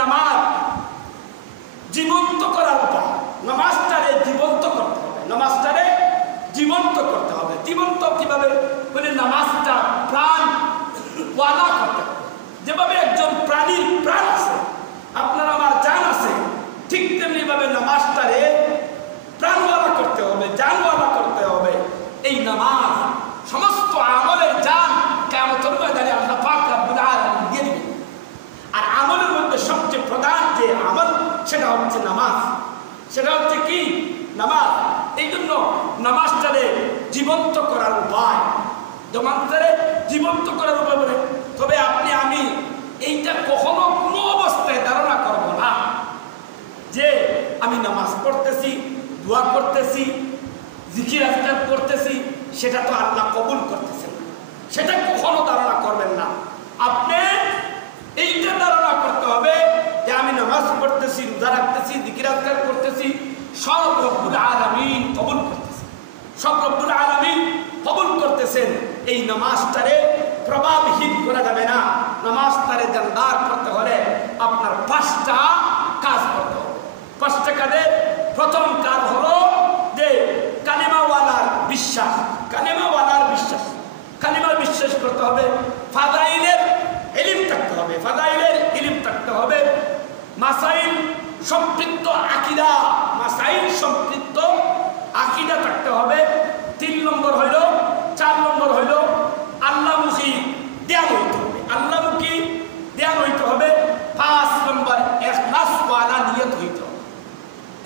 নামাজ জীবন্ত করার উপায়, নামাজটারে জীবন্ত করতে হবে, নামাজটারে জীবন্ত করতে হবে। জীবন্ত কিভাবে? বলে নামাজটা প্রাণ ওয়ালা করতে হবে। যেভাবে একজন প্রাণীর প্রাণ আছে, আপনার আমার জান আছে, ঠিক তেমনি ভাবে নামাজটারে প্রাণওয়ালা করতে হবে, জানওয়ালা করতে হবে। এই নামাজ সমস্ত আমলের জান কিয়ামতের ময়দানে আল্লাহ পাক রব্বুল আলামিন দিয়ে দিবেন। আর আমলের মধ্যে সবচেয়ে প্রধান যে আমল সেটা হচ্ছে নামাজ। সেটা হচ্ছে কি? নামাজ। এই জন্য নামাজটারে জীবন্ত করার উপায়, নামাজটারে জীবন্ত করার উপায় বলে, তবে আপনি আমি এইটা কখনো কোনো অবস্থায় ধারণা করব না যে আমি নামাজ পড়তেছি, দোয়া করতেছি, জিকির আজকার করতেছি, সেটা তো আল্লাহ কবুল করতেছেন, সেটা কখনো ধারণা করবেন না। আপনি এইটা ধারণা করতে হবে যে আমি নামাজ পড়তেছি, রোজা রাখতেছি, জিকির আজকার করতেছি, সব রব্বুল আলামিন কবুল করতেছেন, সব রব্বুল আলামিন কবুল করতেছেন। এই নামাজটারে প্রভাবহীন করা যাবে না। নামাজটারে জানদার করতে হলে আপনার 5টা কাজ করতে হবে। 5টা কাজের প্রথম কাজ হলো যে কালিমাওয়ালার বিশ্বাস, কালিমাওয়ালার বিশ্বাস, কালিমার বিশ্বাস করতে হবে। ফাদাইলের ইলম থাকতে হবে, ফাদাইলের ইলম থাকতে হবে। মাসাইল সম্পৃক্ত আকীদা, মাসাইল সম্পৃক্ত আকীদা থাকতে হবে। 3 নম্বর হইল, 4 নম্বর হইল আল্লাহমুখী ধ্যান হইতে হবে, আল্লাহমুখী ধ্যান হইতে হবে। 5 নম্বর ইখলাস ওয়ালা নিয়ত হইতে হবে,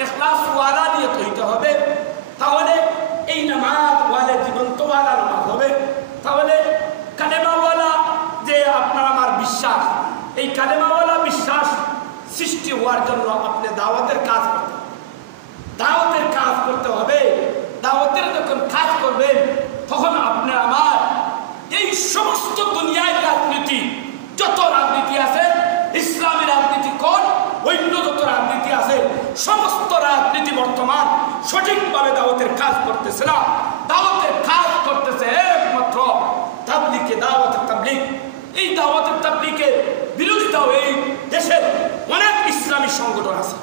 ইখলাস ওয়ালা নিয়ত হইতে হবে। তাহলে এই নামাজ ওয়ালা জীবন্ত ওয়ালা নামাজ হবে। তাহলে কালেমাওয়ালা যে আপনার আমার বিশ্বাস, এই কালেমাওয়ালা বিশ্বাস সৃষ্টি হওয়ার জন্য আপনি দাওয়াতের কাজ করতে হবে, দাওয়াতের কাজ করতে হবে। দাওয়াতের যখন কাজ করবেন তখন আপনি আমার এই সমস্ত দুনিয়ার রাজনীতি, যত রাজনীতি আছে, ইসলামী রাজনীতি কোন, অন্য যত রাজনীতি আছে, সমস্ত রাজনীতি বর্তমান সঠিকভাবে দাওয়াতের কাজ করতেছে না। দাওয়াতের কাজ করতেছে একমাত্র তাবলীগে, দাওয়াতের তাবলীগ। এই দাওয়াতের তাবলীগের বিরোধিতাও এই দেশের অনেক ইসলামী সংগঠন আছে,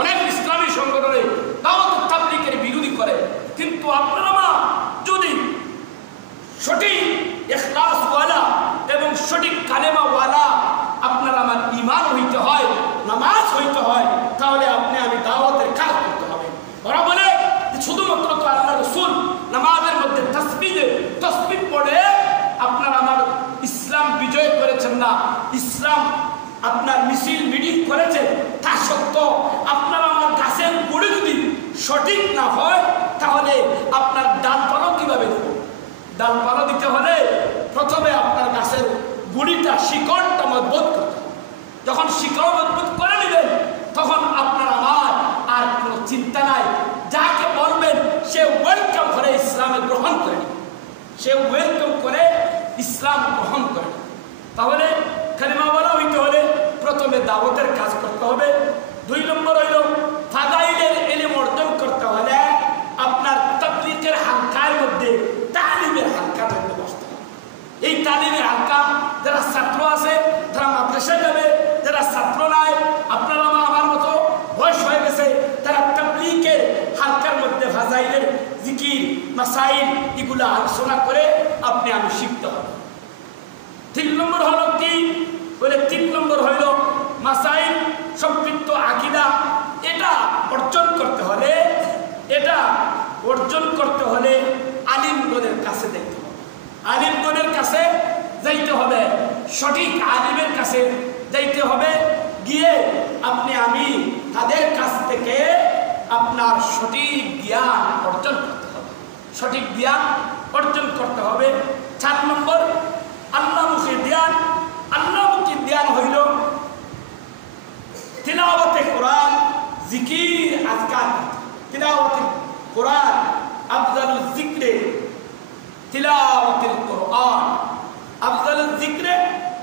অনেক ইসলামী সংগঠনে দাওয়াতের তাবলীগের বিরোধী করে। কিন্তু আপনারা যদি সঠিক ইখলাসওয়ালা এবং সঠিক কালেমাওয়ালা আপনার আমার ঈমান হইতে হয়, নামাজ হইতে হয়, তাহলে আপনি আমি দাওয়াতের কাজ করতে হবে। ওরা বলে শুধুমাত্র তো আল্লাহ রাসূল নামাজের মধ্যে তাসবিহ পড়ে আপনার আমার ইসলাম বিজয় করেছেন না, ইসলাম আপনার মিছিল মিটিং করেছে, তা সত্ত্বেও আপনার আমার গাছের গুড়ি যদি সঠিক না হয় তাহলে আপনার ডালপালা কিভাবে দেব? ডালপালা দিতে হলে প্রথমে আপনার গাছের গুড়িটা, শিকড়টা মজবুত করতে হবে। যখন শিকড় মজবুত করে নেবেন তখন আপনার আমার আর কোনো চিন্তা নাই। যাকে বলবেন সে ওয়েলকাম করে ইসলামে গ্রহণ করে নেবে, সে ওয়েলকাম করে ইসলাম গ্রহণ করে নেবে। তাহলে কালিমাওয়ালা হইতে হলে প্রথমে দাওয়াতের কাজ করতে হবে। 2 নম্বর হইল ফাদাইলের ইলম অর্জন করতে হলে আপনার তাবলীগের হালকার মধ্যে তালিমের হালকার মধ্যে বসতে হবে। এই তালিমের হালকা যারা ছাত্র আছে তারা মাদ্রাসায় যাবে, যারা ছাত্র নাই, আপনারা আমার মতো বয়স হয়ে গেছে, তারা তাবলীগের হালকার মধ্যে ফাদাইলের জিকির, মাসাইল এগুলো আলোচনা করে আপনি আমি শিখতে হবে। 3 নম্বর হলো কি? বলে 3 নম্বর হইল মাসাইল সম্পৃক্ত আকীদা। এটা অর্জন করতে হলে, এটা অর্জন করতে হলে আলিমগণের কাছে যাইতে হবে, আলিমগণের কাছে যাইতে হবে, সঠিক আলিমের কাছে যাইতে হবে। গিয়ে আপনি আমি তাদের কাছ থেকে আপনার সঠিক জ্ঞান অর্জন করতে হবে, সঠিক জ্ঞান অর্জন করতে হবে। 4 নম্বর আল্লাহমুখী ধ্যান। আল্লাহমুখী ধ্যান হইল তিলাওয়াতে কোরআন, জিকির আজকার। তিলাওয়াতে কোরআন আফজালুল যিকরে তিলাওয়াতুল কোরআন, আফজালুল যিকরে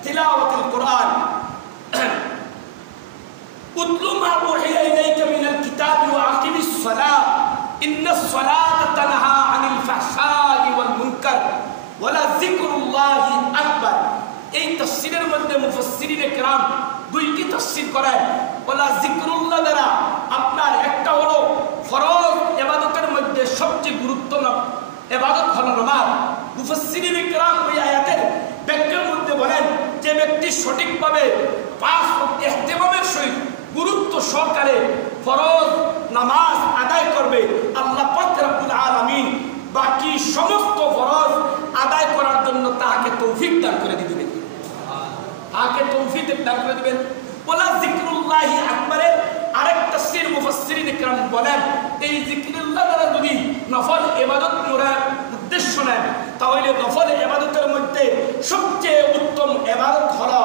তিলাওয়াতুল কোরআন। উতলু মা উহিয়া ইলাইকা মিনাল কিতাবি ওয়া আকিমিস সালাহ ইন্নাস সালাতা তানহা আনিল ফাহশাই ওয়াল মুনকার ওয়া লা যিকরুল্লাহি আকবার। এই তাফসীরের মধ্যে মুফাসসিরিনে কেরাম দুইটি তাফসীর করেন। ওলা যিকরুল্লাহ দ্বারা আপনার একটা হলো ফরজ ইবাদতের মধ্যে সবচেয়ে গুরুত্বপূর্ণ ইবাদত হলো নামাজ। মুফাসসিরিন কিরাম ওই আয়াতের ব্যাখ্যার মধ্যে বলেন যে ব্যক্তি সঠিকভাবে পাঁচ ওয়াক্ত ইহতিমামের সহিত গুরুত্ব সহকারে ফরজ নামাজ আদায় করবে, আল্লাহ পাক রব্বুল আলামিন বাকি সমস্ত ফরজ আদায় করার জন্য তাকে তৌফিক দান করে দিবেন। তাকে তৌফিক দান করে দিবেন। ওলা যিকরুল্লাহি আকবারের আরেক তাফসীর মুফাসসিরিন কিরাম বলেন এই যিকরুল্লাহ দ্বারা যদি নফল ইবাদত করার উদ্দেশ্য নেন তাহলে নফল ইবাদতের মধ্যে সবচেয়ে উত্তম ইবাদত হলো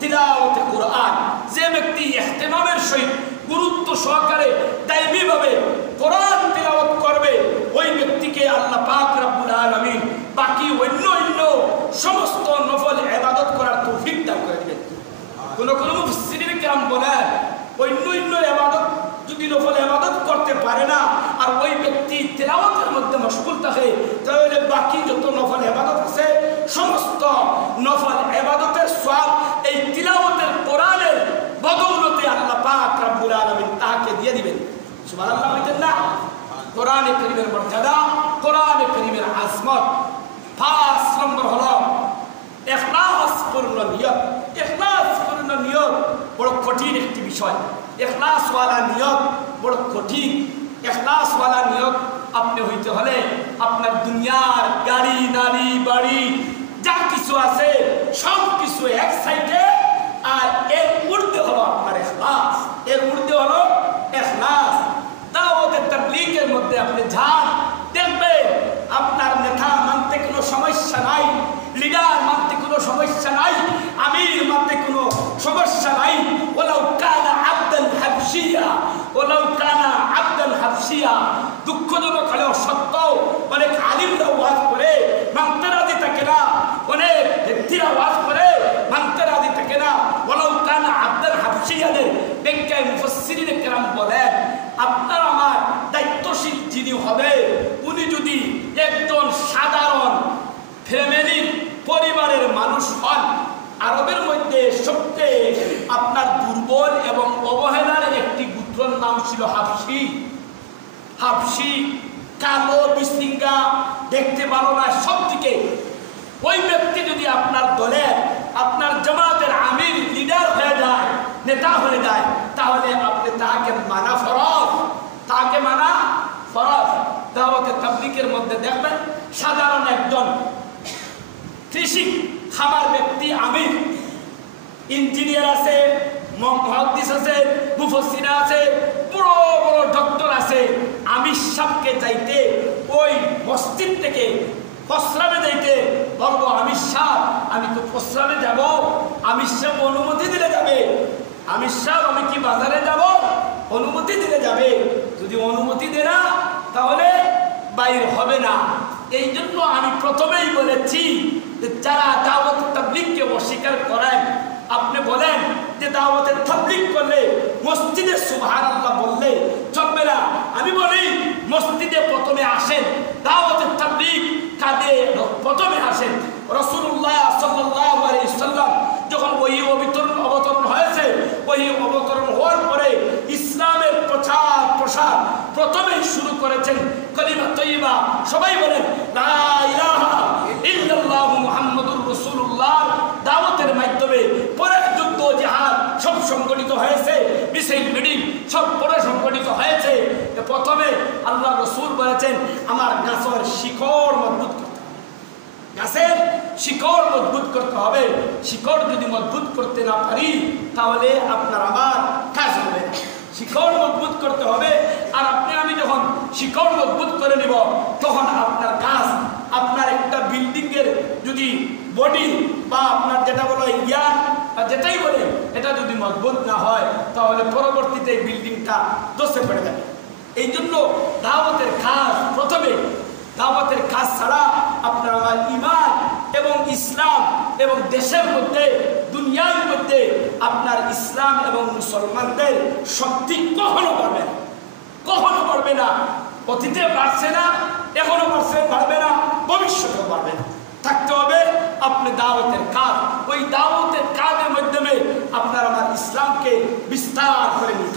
তিলাওয়াতে কুরআন। যে ব্যক্তি ইহতিমামের সহিত গুরুত্ব সহকারে দায়মীভাবে কোরআন তিলাওয়াত করবে ওই ব্যক্তিকে আল্লাহ পাক রব্বুল আলামিন বাকি অন্য সমস্ত নফল ইবাদত করার তৌফিক দান করে দিবেন। কোন মুফাসসিরিন কিরাম বলেন অন্য ইবাদত যদি নফল ইবাদত করতে পারে না আর ওই ব্যক্তি তিলাওয়াতের মধ্যে মশগুল থাকে তাহলে বাকি যত নফল ইবাদত আছে সমস্ত নফল ইবাদতের সওয়াব এই তিলাওয়াতের কোরআনের বদৌলতে আল্লাহ পাক রব্বুল আলামিন তাকে দিয়ে দিবেন। সুবহানাল্লাহ বলেন না? কোরআনে কারীমের মর্যাদা, কোরআনে কারীমের আজমত। 5 নম্বর হলো ইখলাস পূর্ণ নিয়ত। ইখলাস পূর্ণ নিয়ত বড় কঠিন একটি বিষয়। ইখলাস ওয়ালা নিয়ত বড় কঠিন। ইখলাস ওয়ালা নিয়ত আপনি হইতে হলে আপনার দুনিয়ার গাড়ি নারী বাড়ি যা কিছু আছে সব কিছু এক সাইডে আর এর ঊর্ধ্বে হলো আপনার ইখলাস। এর ঊর্ধ্বে হলো ইখলাস। দাওয়াতের তাবলীগের মধ্যে আপনি যান দেখবেন আপনার নেতা মানতে কোনো সমস্যা নাই, লিডার মানতে কোনো সমস্যা নাই, আমির মানতে কোনো সমস্যা নাই। ওলাউ কানা আবদান হাবশিয়া, ওলাউ কানা আবদান হাবশিয়া। দুঃখজনক হলেও সত্য অনেক আলিমরা ওয়াজ করে মানতে রাজি থাকে না, অনেক ব্যক্তিরা ওয়াজ করে মানতে রাজি থাকে না। ওলাউ কানা আবদান হাবশিয়াদের ব্যাখ্যায় মুফাসসিরিন কিরাম বলেন আপনার আমার দায়িত্বশীল যিনি হবে উনি যদি একজন সাধারণ ফ্যামিলির পরিবারের মানুষ হন, আরবের মধ্যে সবচেয়ে আপনার দুর্বল এবং অবহেলার একটি গোত্রের নাম ছিল হাবশি। হাবশি কালো বিশৃঙ্গা, দেখতে ভালো না সব দিকে। ওই ব্যক্তি যদি আপনার দলের আপনার জামাতের আমির লিডার হয়ে যায়, নেতা হয়ে যায়, তাহলে আপনি তাকে মানা ফরজ। তাকে মানা ফরজ। দাওয়াতে তাবলীগের মধ্যে দেখবেন সাধারণ একজন কৃষি খামার ব্যক্তি আমির, ইঞ্জিনিয়ার আছে, মুহাদ্দিস আছে, মুফাসসির আছে, বড় বড় ডক্টর আছে। আমির সাহেবকে যাইতে ওই মসজিদ থেকে প্রস্রাবে যাইতে বলবো আমির সাহেব আমি তো প্রস্রাবে যাব, আমির সাহেব অনুমতি দিলে যাবে। আমির সাহেব আমি কি বাজারে যাব, অনুমতি দিলে যাবে। যদি অনুমতি দেয় না তাহলে বাইর হবে না। এই জন্য আমি প্রথমেই বলেছি যে যারা দাওয়াত তাবলীগকে অস্বীকার করেন আপনি বলেন যে দাওয়াতের তাবলীগ করলে মসজিদে সুবহানাল্লাহ বললে চলবে না। আমি বলি মসজিদে প্রথমে আসেন, দাওয়াতের তাবলীগ কাঁধে প্রথমে আসেন। রাসূলুল্লাহ সাল্লাল্লাহু আলাইহি সাল্লাম যখন ওহী অবতরণ হয়েছে, ওহী অবতরণ হওয়ার পরে ইসলামের প্রচার প্রসার প্রথমেই শুরু করেছেন কালিমা তয়্যিবা। সবাই বলেন লা ইলাহা ইল্লাল্লাহু মুহাম্মাদুর রাসূলুল্লাহ দাওয়াতের মাধ্যমে পরে যুদ্ধ জিহাদ সব সংগঠিত হয়েছে, মিছিল মিটিং সব পরে সংগঠিত হয়েছে। প্রথমে আল্লাহ রাসূল বলেছেন আমার গাছের শিকড় মজবুত করতে হবে। গাছের শিকড় মজবুত করতে হবে। শিকড় যদি মজবুত করতে না পারি তাহলে আপনার আমার কাজ হবে। শিকড় মজবুত করতে হবে। আর আপনি আমি যখন শিকড় মজবুত করে নিব তখন আপনার কাজ, আপনার একটা বিল্ডিং এর যদি বডি বা আপনার যেটা বলো ইয়ার বা যেটাই বলে এটা যদি মজবুত না হয় তাহলে পরবর্তীতে বিল্ডিংটা ধসে পড়ে যাবে। এই জন্য দাওয়াতের কাজ প্রথমে, দাওয়াতের কাজ ছাড়া আপনার আমার ঈমান এবং ইসলাম এবং দেশের মধ্যে দুনিয়ার মধ্যে আপনার ইসলাম এবং মুসলমানদের শক্তি কখনো বাড়বে না, কখনো বাড়বে না। অতীতে বাড়ছে না, এখনো বাড়বে না, ভবিষ্যতেও বাড়বে না। থাকতে হবে আপনি দাওয়াতের কাজ। ওই দাওয়াতের কাজের মাধ্যমে আপনার আমার ইসলামকে বিস্তার করে নিয়ে